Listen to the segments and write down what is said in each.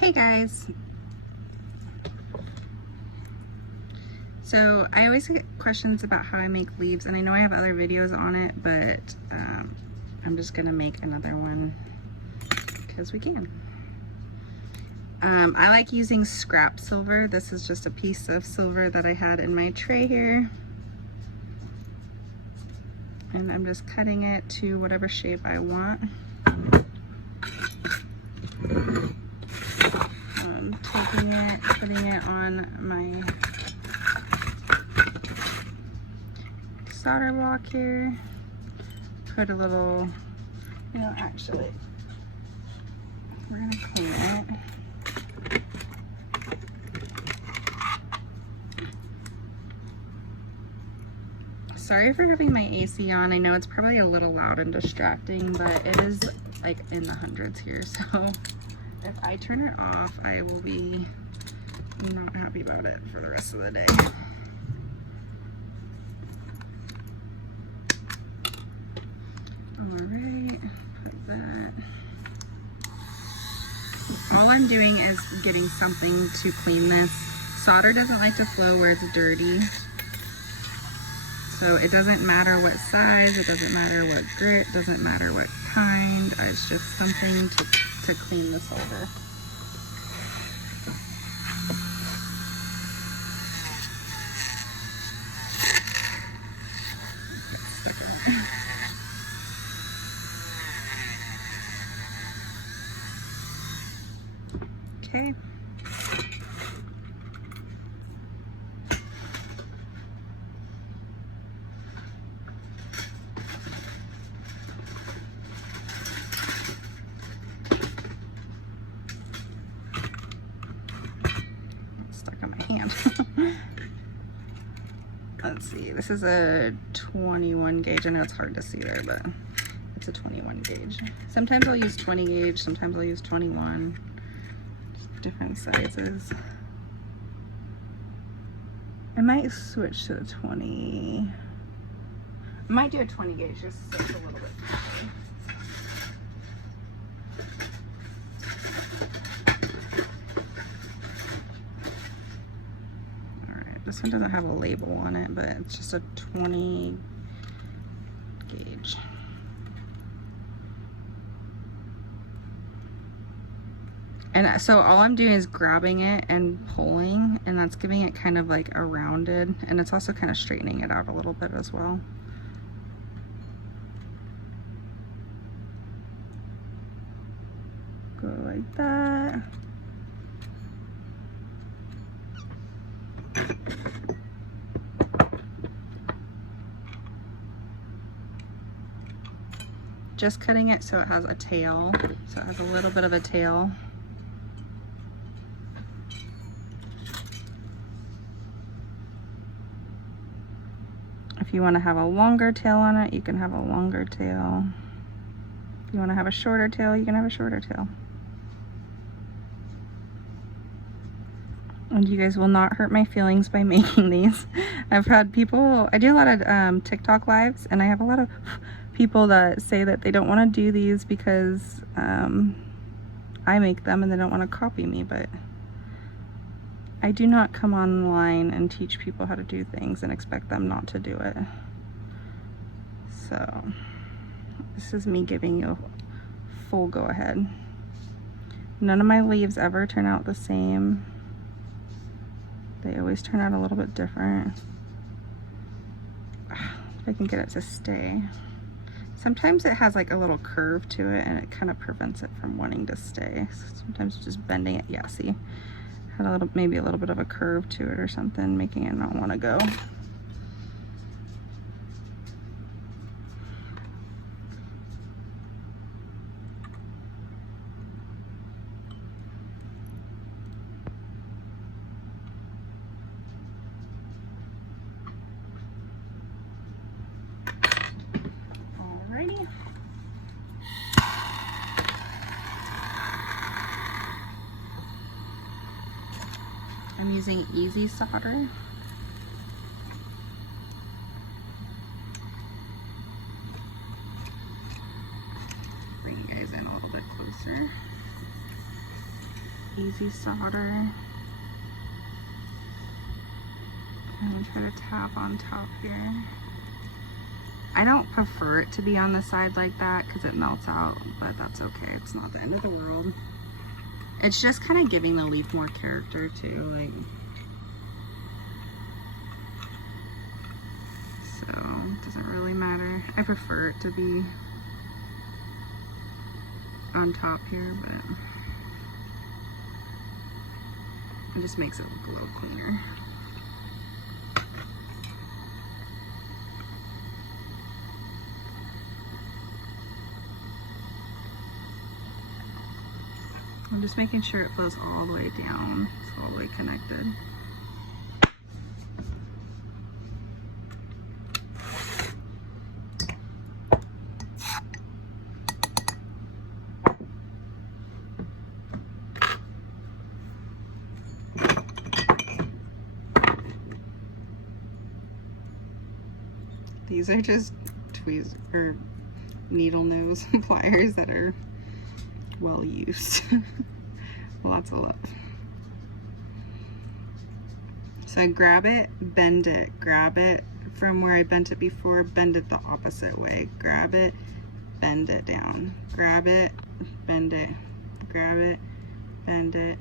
Hey guys. So I always get questions about how I make leaves, and I know I have other videos on it, but I'm just gonna make another one because we can. I like using scrap silver. This is just a piece of silver that I had in my tray here. And I'm just cutting it to whatever shape I want. Taking it, putting it on my solder block here. Put a little, actually, we're gonna clean it. Sorry for having my AC on. I know it's probably a little loud and distracting, but it is like in the hundreds here, so if I turn it off, I will be not happy about it for the rest of the day. All right, put that. All I'm doing is getting something to clean this. Solder doesn't like to flow where it's dirty. So it doesn't matter what size, it doesn't matter what grit, it doesn't matter what kind. It's just something to clean this over. Get stuck in it. Okay. Stuck on my hand. Let's see, this is a 21 gauge. I know it's hard to see there, but it's a 21 gauge. Sometimes I'll use 20 gauge, sometimes I'll use 21. Just different sizes. I might switch to the 20. I might do a 20 gauge just so it's a little bit taller. This one doesn't have a label on it, but it's just a 20 gauge. And so all I'm doing is grabbing it and pulling, and that's giving it kind of like a rounded, and it's also kind of straightening it out a little bit as well. Go like that. Just cutting it so it has a tail, so it has a little bit of a tail. If you want to have a longer tail on it, you can have a longer tail. If you want to have a shorter tail, you can have a shorter tail. And you guys will not hurt my feelings by making these. I've had people, I do a lot of TikTok lives, and I have a lot of people that say that they don't want to do these because I make them and they don't want to copy me, but I do not come online and teach people how to do things and expect them not to do it. So this is me giving you a full go ahead. None of my leaves ever turn out the same. They always turn out a little bit different. If I can get it to stay. Sometimes it has like a little curve to it and it kind of prevents it from wanting to stay. Sometimes just bending it, yeah, see? Had a little, maybe a little bit of a curve to it or something, making it not want to go. Alrighty. I'm using Easy Solder. Bring you guys in a little bit closer. easy solder. I'm gonna try to tap on top here. I don't prefer it to be on the side like that because it melts out, but that's okay. It's not the end of the world. It's just kind of giving the leaf more character too, like. So it doesn't really matter. I prefer it to be on top here, but it just makes it look a little cleaner. I'm just making sure it flows all the way down, it's all the way connected. These are just tweezers or needle nose pliers that are well used. Lots of love. So I grab it, bend it, grab it from where I bent it before, bend it the opposite way. Grab it, bend it down. Grab it, bend it, grab it, bend it,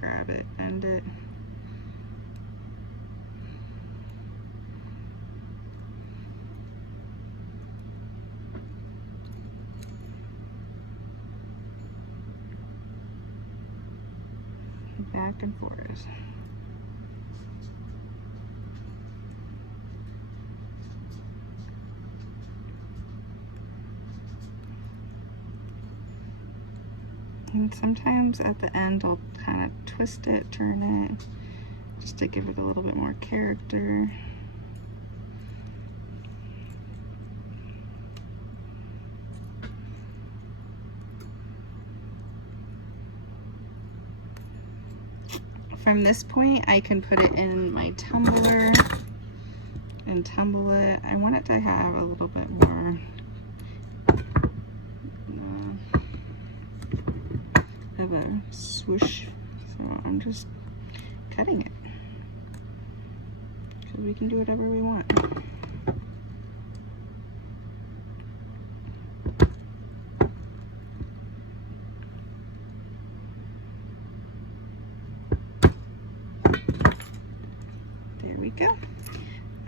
grab it, bend it. Back and forth. And sometimes at the end I'll kind of twist it, turn it, just to give it a little bit more character. From this point, I can put it in my tumbler and tumble it. I want it to have a little bit more of a swoosh, so I'm just cutting it because we can do whatever we want. Go.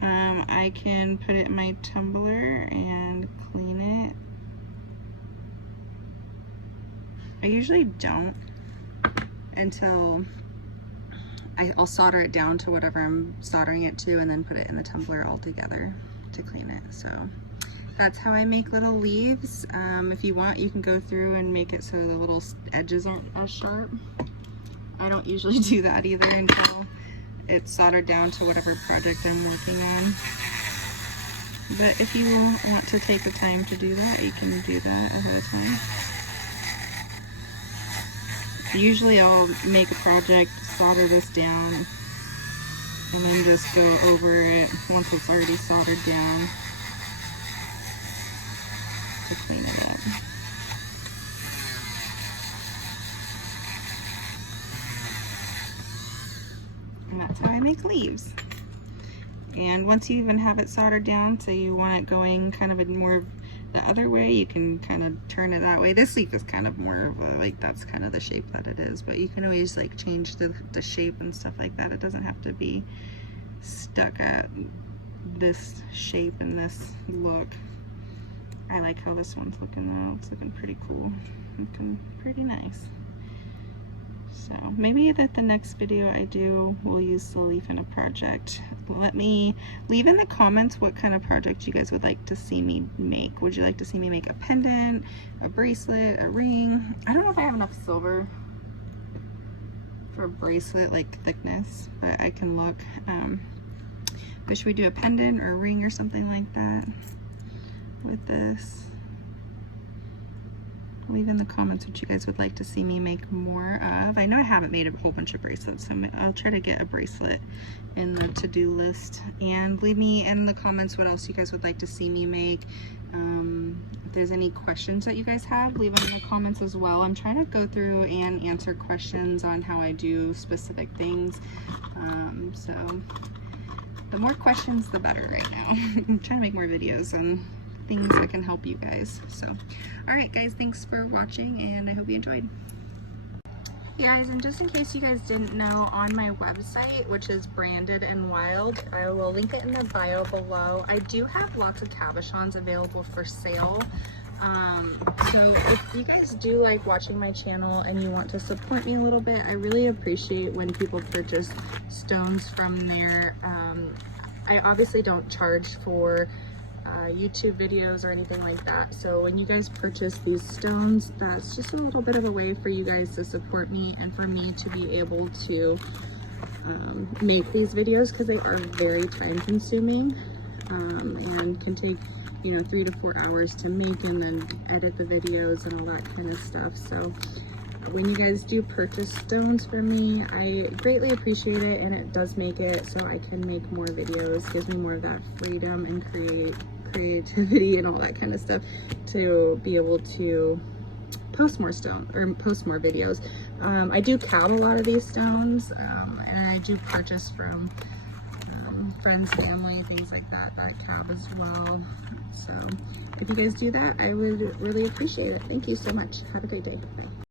I can put it in my tumbler and clean it. I usually don't until I'll solder it down to whatever I'm soldering it to and then put it in the tumbler all together to clean it. So that's how I make little leaves. If you want, you can go through and make it so the little edges aren't as sharp. I don't usually do that either until it's soldered down to whatever project I'm working on. But if you want to take the time to do that, you can do that ahead of time. Usually I'll make a project, solder this down, and then just go over it once it's already soldered down to clean it up. And that's how I make leaves. And once you even have it soldered down, so you want it going kind of in more the other way, you can kind of turn it that way. This leaf is kind of more of a, like, that's kind of the shape that it is, but you can always like change the shape and stuff like that. It doesn't have to be stuck at this shape and this look. I like how this one's looking though. It's looking pretty cool. Looking pretty nice. So maybe that the next video I do will use the leaf in a project. Let me leave in the comments what kind of project you guys would like to see me make. Would you like to see me make a pendant, a bracelet, a ring? I don't know if I have enough silver for a bracelet like thickness, but I can look. But should we do a pendant or a ring or something like that with this? Leave in the comments what you guys would like to see me make more of. I know I haven't made a whole bunch of bracelets, so I'll try to get a bracelet in the to-do list. And leave me in the comments what else you guys would like to see me make. there's any questions that you guys have, leave them in the comments as well. I'm trying to go through and answer questions on how I do specific things. So the more questions, the better right now. I'm trying to make more videos on things that can help you guys. So, all right, guys, thanks for watching, and I hope you enjoyed. Hey guys, and just in case you guys didn't know, on my website, which is Branded and Wild, I will link it in the bio below. I do have lots of cabochons available for sale. So if you guys do like watching my channel and you want to support me a little bit, I really appreciate when people purchase stones from there. I obviously don't charge for YouTube videos or anything like that, so when you guys purchase these stones, that's just a little bit of a way for you guys to support me and for me to be able to make these videos, because they are very time consuming and can take, you know, 3 to 4 hours to make and then edit the videos and all that kind of stuff. So when you guys do purchase stones for me, I greatly appreciate it, and it does make it so I can make more videos, gives me more of that freedom and creativity and all that kind of stuff to be able to post more videos. I do cab a lot of these stones, and I do purchase from friends, family, things like that cab as well. So if you guys do that, I would really appreciate it. Thank you so much. Have a great day. Bye.